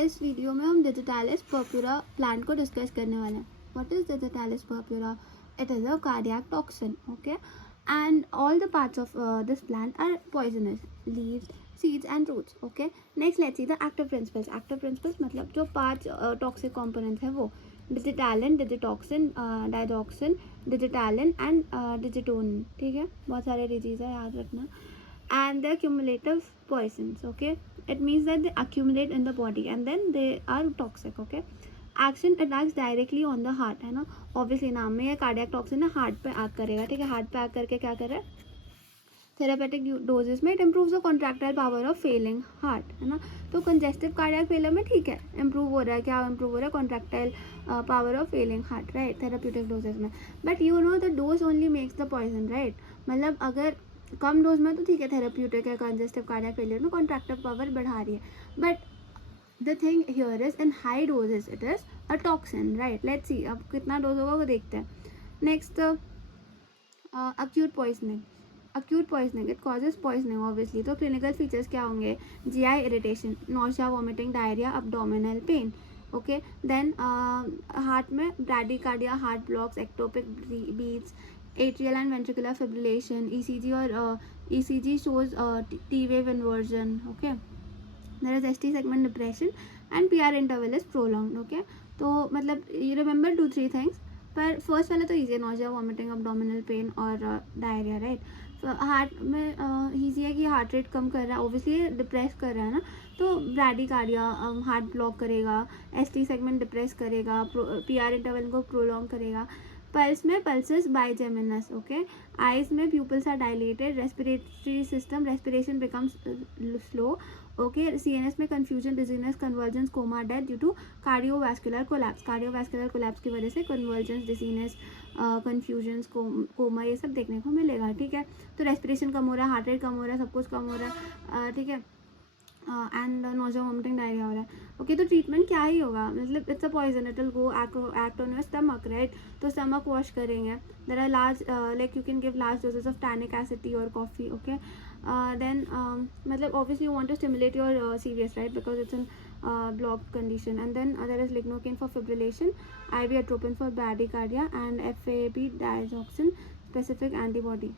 इस वीडियो में हम डिजिटालिस पर्पुरा प्लांट को डिस्कस करने वाले हैं. What is digitalis purpura? It is a cardiac toxin. Okay, and all the parts of this plant are poisonous: leaves, seeds and roots. Okay, next let's see the active principles. Active principles मतलब जो 5 toxic components है वो डिजिटालिन, digitoxin, digoxin, डिजिटालिन and डिजिटोनिन. ठीक है, बहुत सारे disease है, याद रखना. And the cumulative poisons. Okay, it means that they accumulate in the body and then they are toxic. Okay, action attacks directly on the heart, है ना. ऑब्वियसली नाम में ये कार्डियक टॉक्सिन है, हार्ट पे एक्ट करेगा. ठीक है, हार्ट पे एक्ट करके क्या कर रहा है, थेरापेटिक डोजेस में it improves the contractile power of failing heart, है ना. तो कंजेस्टिव कार्डियक फेलियर में ठीक है, इंप्रूव हो रहा है. क्या इंप्रूव हो रहा है? Contractile power of failing heart, right, therapeutic doses में. But you know the dose only makes the poison, right. मतलब अगर कम डोज में तो ठीक है, थेराप्यूटिक है, कंजेस्टिव कार्डियक फेलियर में कॉन्ट्रैक्टाइल पावर बढ़ा रही है. But the thing here is in high doses it is a toxin, right. Let's see अब कितना डोज होगा वो देखते हैं. Next acute poisoning. Acute poisoning it causes poisoning obviously. तो clinical features क्या होंगे? GI irritation, nausea, vomiting, diarrhea, abdominal pain. Okay, then heart में bradycardia, heart blocks, ectopic beats, atrial and ventricular fibrillation, ECG और ECG shows T wave inversion. Okay, there is ST segment depression and PR interval is prolonged. Okay, तो मतलब you remember 2-3 things. पर first वाला तो easy है, nausea, vomiting, abdominal pen और diarrhoea, right. Heart में easy है कि हार्ट रेट कम कर रहा है, ओबियसली डिप्रेस कर रहा है ना. तो ब्रैडीकार्डिया हार्ट ब्लॉक करेगा, एसटी सेगमेंट डिप्रेस करेगा, पीआर इंटरवल को प्रोलॉन्ग करेगा. पल्स में पल्सेस बाइजेमिनस. ओके, आइज में pupils are dilated, respiratory system respiration becomes slow. Okay, CNS में confusion, dizziness, convergence, coma, death due to cardiovascular collapse. Cardiovascular collapse की वजह से convergence, dizziness, confusions, coma ये सब देखने को मिलेगा. ठीक है, तो रेस्पिरेशन कम हो रहा है, हार्ट रेट कम हो रहा है, सब कुछ कम हो रहा है. ठीक है, एंड नोजिया, वॉमिटिंग, डायरिया हो रहा है. ओके, तो ट्रीटमेंट क्या ही होगा? मतलब it's a poison, it will go act on your stomach, right. तो स्टमक वॉश करेंगे. There are large like you can give large doses of tannic acid tea और कॉफ़ी. ओके, then मतलब obviously you want to stimulate your CVS, right, because it's in blocked condition. And then there is lignocaine for fibrillation, IV atropine for bradycardia and FAB digoxin specific antibody.